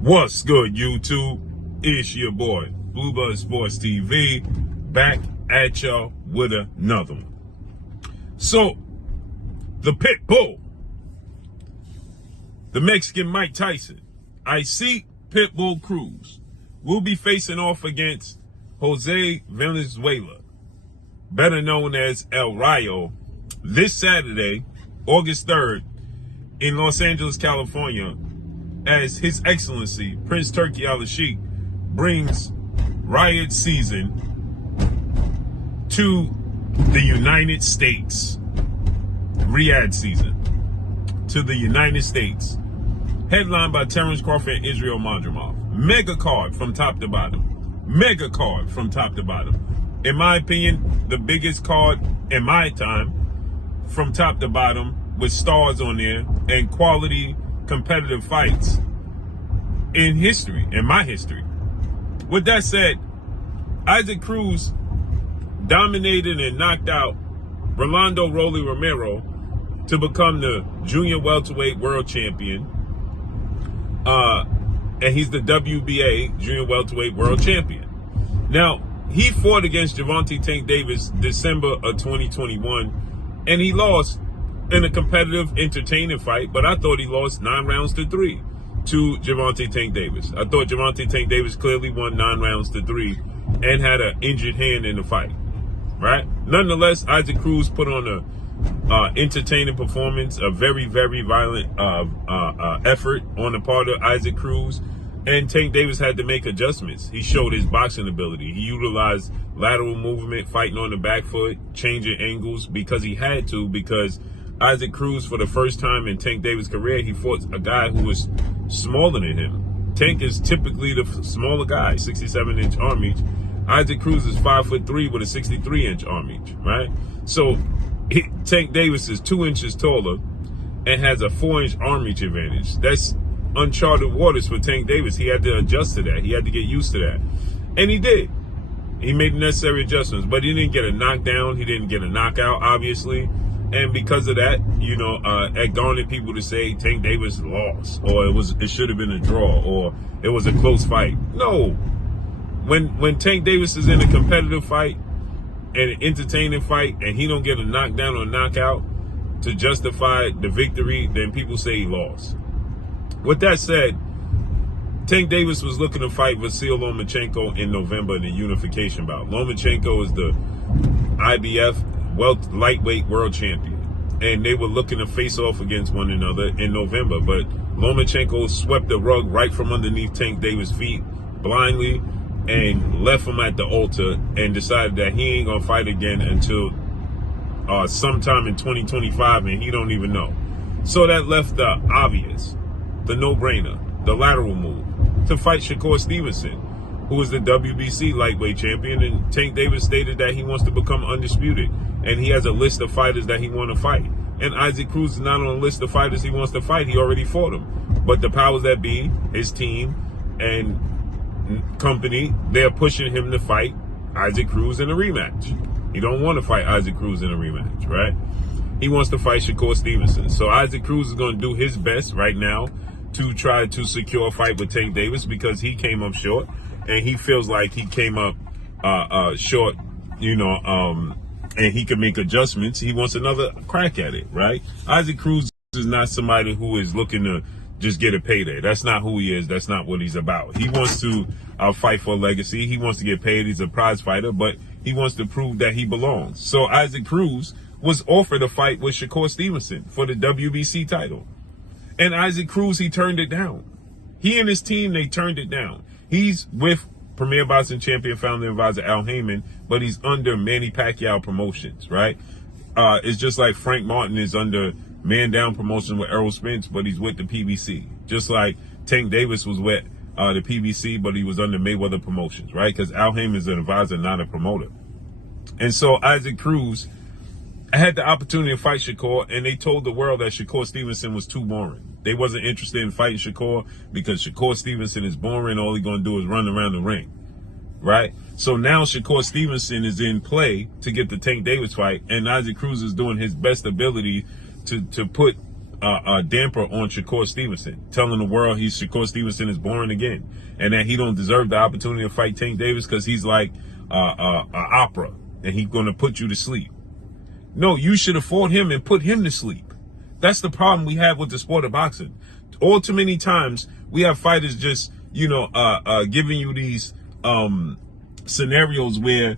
What's good, YouTube? It's your boy, Bluebird Sports TV, back at y'all with another one. So, the pit bull, the Mexican Mike Tyson, I see Pitbull Cruz, will be facing off against Jose Venezuela, better known as El Rayo, this Saturday, August 3rd, in Los Angeles, California, as His Excellency Prince Turki Al-Sheikh brings riot season to the United States. Riyadh season to the United States. Headlined by Terrence Crawford and Israel Madrimov. Mega card from top to bottom. Mega card from top to bottom. In my opinion, the biggest card in my time from top to bottom with stars on there and quality competitive fights in history, in my history. With that said, Isaac Cruz dominated and knocked out Rolando Rolly Romero to become the junior welterweight world champion. And he's the WBA junior welterweight world champion. Now, he fought against Gervonta Tank Davis December of 2021, and he lost in a competitive, entertaining fight, but I thought he lost 9 rounds to 3 to Gervonta Tank Davis. I thought Gervonta Tank Davis clearly won 9 rounds to 3 and had an injured hand in the fight, right? Nonetheless, Isaac Cruz put on a entertaining performance, a very, very violent effort on the part of Isaac Cruz, and Tank Davis had to make adjustments. He showed his boxing ability. He utilized lateral movement, fighting on the back foot, changing angles because he had to, because Isaac Cruz, for the first time in Tank Davis' career, he fought a guy who was smaller than him. Tank is typically the smaller guy, 67-inch arm reach. Isaac Cruz is 5'3" with a 63-inch arm reach, right? So Tank Davis is 2 inches taller and has a 4-inch arm reach advantage. That's uncharted waters for Tank Davis. He had to adjust to that. He had to get used to that. And he did. He made the necessary adjustments, but he didn't get a knockdown. He didn't get a knockout, obviously. And because of that, it garnered people to say Tank Davis lost, or it should have been a draw, or it was a close fight. No. When Tank Davis is in a competitive fight and an entertaining fight, and he don't get a knockdown or knockout to justify the victory, then people say he lost. With that said, Tank Davis was looking to fight Vasyl Lomachenko in November in the unification bout. Lomachenko is the IBF lightweight world champion, and they were looking to face off against one another in November, but Lomachenko swept the rug right from underneath Tank Davis' feet blindly and left him at the altar and decided that he ain't gonna fight again until sometime in 2025, and he don't even know. So that left the obvious, the no-brainer, the lateral move, to fight Shakur Stevenson, who is the WBC lightweight champion, and Tank Davis stated that he wants to become undisputed, and he has a list of fighters that he want to fight. And Isaac Cruz is not on a list of fighters he wants to fight. He already fought them. But the powers that be, his team and company, they're pushing him to fight Isaac Cruz in a rematch. He don't want to fight Isaac Cruz in a rematch, right? He wants to fight Shakur Stevenson. So Isaac Cruz is going to do his best right now to try to secure a fight with Tank Davis, because he came up short, and he feels like he came up short, and he can make adjustments. He wants another crack at it, right? Isaac Cruz is not somebody who is looking to just get a payday. That's not who he is. That's not what he's about. He wants to fight for a legacy. He wants to get paid. He's a prize fighter, but he wants to prove that he belongs. So Isaac Cruz was offered a fight with Shakur Stevenson for the WBC title. And Isaac Cruz, he turned it down. He and his team, they turned it down. He's with Premier Boxing Champion Founder Advisor Al Heyman, but he's under Manny Pacquiao Promotions, right? It's just like Frank Martin is under Man Down Promotions with Errol Spence, but he's with the PBC. Just like Tank Davis was with the PBC, but he was under Mayweather Promotions, right? Because Al Heyman is an advisor, not a promoter. And so Isaac Cruz had the opportunity to fight Shakur, and they told the world that Shakur Stevenson was too boring. They wasn't interested in fighting Shakur because Shakur Stevenson is boring. All he's going to do is run around the ring, right? So now Shakur Stevenson is in play to get the Tank Davis fight, and Isaac Cruz is doing his best ability to put damper on Shakur Stevenson, telling the world Shakur Stevenson is boring again, and that he don't deserve the opportunity to fight Tank Davis because he's like an opera and he's going to put you to sleep. No, you should have fought him and put him to sleep. That's the problem we have with the sport of boxing. All too many times we have fighters just, giving you these scenarios where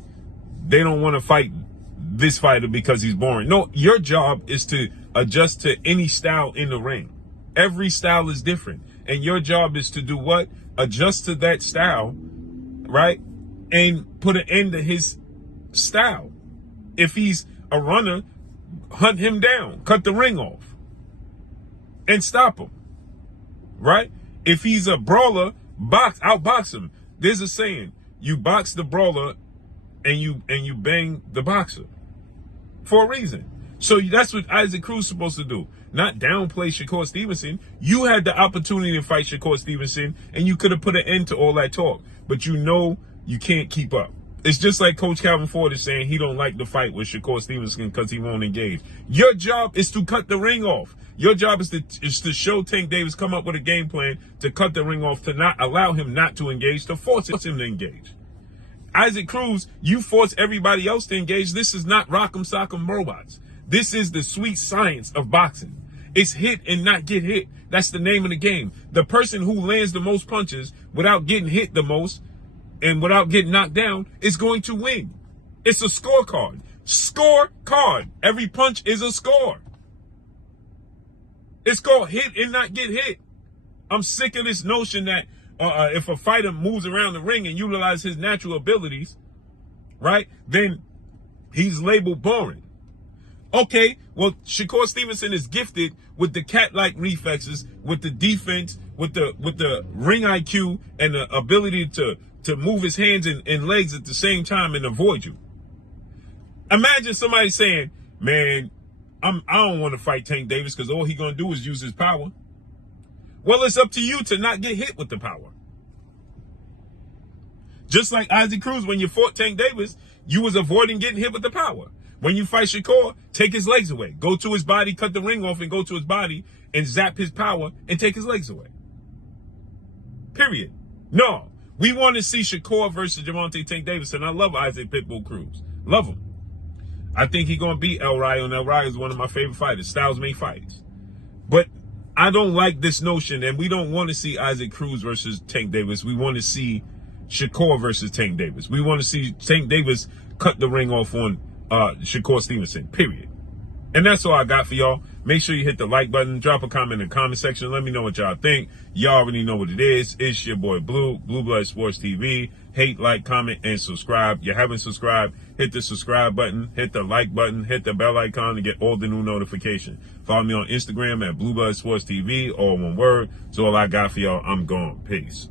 they don't want to fight this fighter because he's boring. No, your job is to adjust to any style in the ring. Every style is different. And your job is to do what? Adjust to that style, right? And put an end to his style. If he's a runner, hunt him down, cut the ring off, and stop him, right? If he's a brawler, outbox him. There's a saying, you box the brawler and you bang the boxer for a reason. So that's what Isaac Cruz is supposed to do. Not downplay Shakur Stevenson. You had the opportunity to fight Shakur Stevenson, and you could have put an end to all that talk. But you can't keep up. It's just like Coach Calvin Ford is saying he don't like the fight with Shakur Stevenson because he won't engage. Your job is to cut the ring off. Your job is to show Tank Davis, come up with a game plan to cut the ring off, to not allow him not to engage, to force him to engage. Isaac Cruz, you force everybody else to engage. This is not Rock'em Sock'em Robots. This is the sweet science of boxing. It's hit and not get hit. That's the name of the game. The person who lands the most punches without getting hit the most and without getting knocked down is going to win. It's a scorecard. Scorecard. Every punch is a score. It's called hit and not get hit. I'm sick of this notion that if a fighter moves around the ring and utilizes his natural abilities, right, then he's labeled boring. Okay, well, Shakur Stevenson is gifted with the cat-like reflexes, with the defense, with the ring IQ, and the ability to move his hands and legs at the same time and avoid you. Imagine somebody saying, man, I don't want to fight Tank Davis because all he's going to do is use his power. Well, it's up to you to not get hit with the power. Just like Isaac Cruz, when you fought Tank Davis, you was avoiding getting hit with the power. When you fight Shakur, take his legs away. Go to his body, cut the ring off, and go to his body and zap his power and take his legs away. Period. No. We want to see Shakur versus Gervonta Tank Davis, and I love Isaac Pitbull Cruz. Love him. I think he's going to beat El Rayo, and El Rayo is one of my favorite fighters. Styles make fights. But I don't like this notion, and we don't want to see Isaac Cruz versus Tank Davis. We want to see Shakur versus Tank Davis. We want to see Tank Davis cut the ring off on Shakur Stevenson, period. And that's all I got for y'all. Make sure you hit the like button, drop a comment in the comment section. Let me know what y'all think. Y'all already know what it is. It's your boy Blue Blood Sports TV. Hate, like, comment, and subscribe. You haven't subscribed, hit the subscribe button, hit the like button, hit the bell icon to get all the new notifications. Follow me on Instagram at Blue Blood Sports TV, all one word. That's all I got for y'all. I'm gone. Peace.